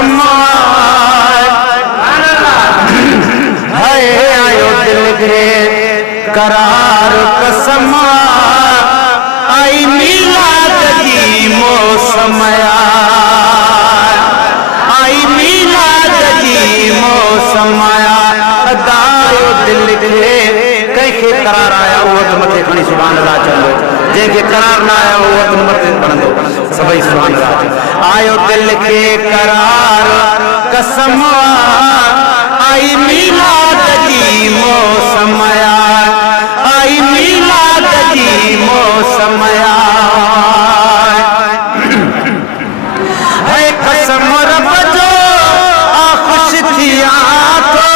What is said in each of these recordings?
कसम है आयो दिल के करार कसम आई मिलाद जी मौसम आई मिलाद जी मौसम अदायो दिल के कंहिंखे करार आया वो तो मथे खणी सुभान अल्लाह चलो जंहिंखे करार ना आया वो तो मथे पढ़ंदो सभई सुभान अल्लाह आयो दिल के करार कसम आई मिलाद जी मौसम आई मिलाद जी मौसम है कसम रब जो आ खुश थिया तो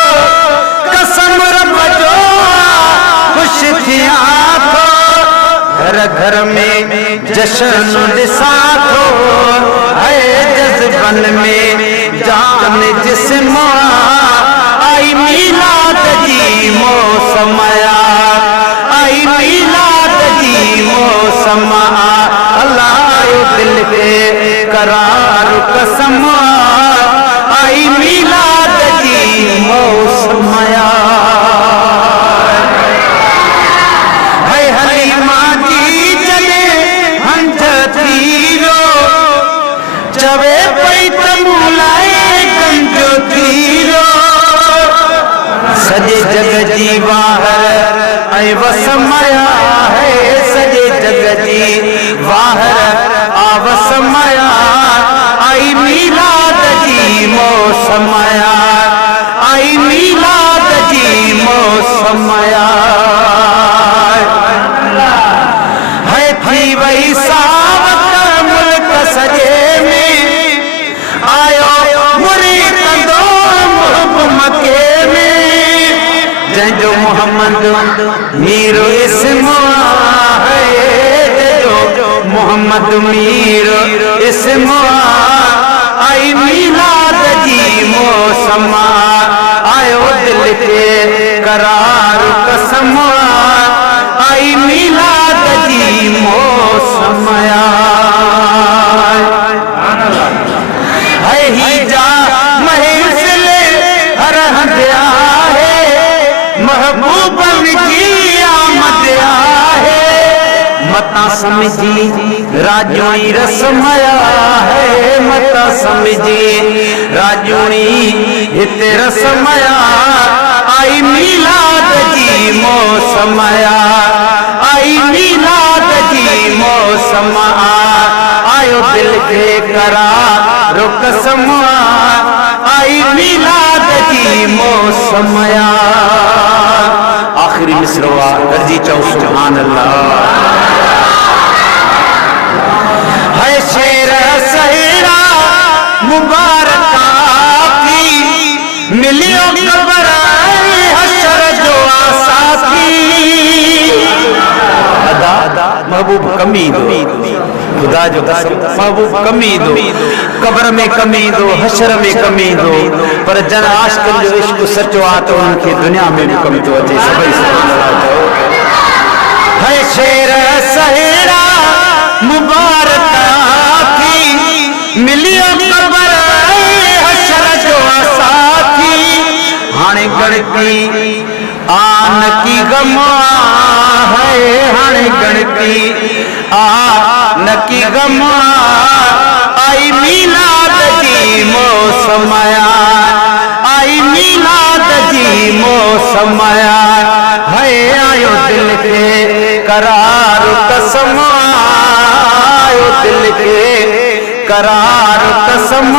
कसम रब जो खुश थिया तो घर घर में जश्न ॾिसा थो है जज़्बन में जान जिस्म आई मिलाद जी मौसम आई मिलाद जी मौसम अल्लाह दिल के करार कसम आई मिलाद जी मौसम है हलीमा जी जने हंज थीरो चवे पई तमुलाए गंजो थीरो सजे जग जी वाहर ऐं वसमया है सजे जग जी वाहर आवसमया आई मिलाद जी मौसम आई मिलाद जी मौसम है थी वही सावक मुल्क सजे में आयो मुरीद दो मके में जंहिंजो मोहम्मद मीर इस्म है जो मोहम्मद मीर इस्म आई मिलाद जी मौसम आयो दिल के करार कसम आई मिलाद जी मौसम है ही जा महफिल हर हंदिया है महबूब की आमद है मता समझी राजोई रसमया है मता समझी राजोई हिते रसमया आई मिलाद जी मौसम आई मिलाद जी मौसम आयो दिल के करार कसम आई मिलाद जी मौसम आखिरी मिसरवा गर्जी चौ सुभान अल्लाह है शेर सहरा मुबारक मिलियो कबर हशर जो साथी अदा महबूब कमी दो खुदा जो कसम महबूब कमी दो कब्र में कमी दो हशर में कमी दो पर जन आशिक़ जो इश्क सचो आ तो उनके दुनिया में भी कमी तो अचे सभई सुभान अल्लाह है शेर सहरा मुबारक मिलियो कबर हशर जो साथी हाणे गणती आन की गमा है हाणे गणती आन की गमा आई मिलाद जी मौसम आई मिलाद जी मौसम है आयो दिल के करार कसम आयो दिल के करार कसम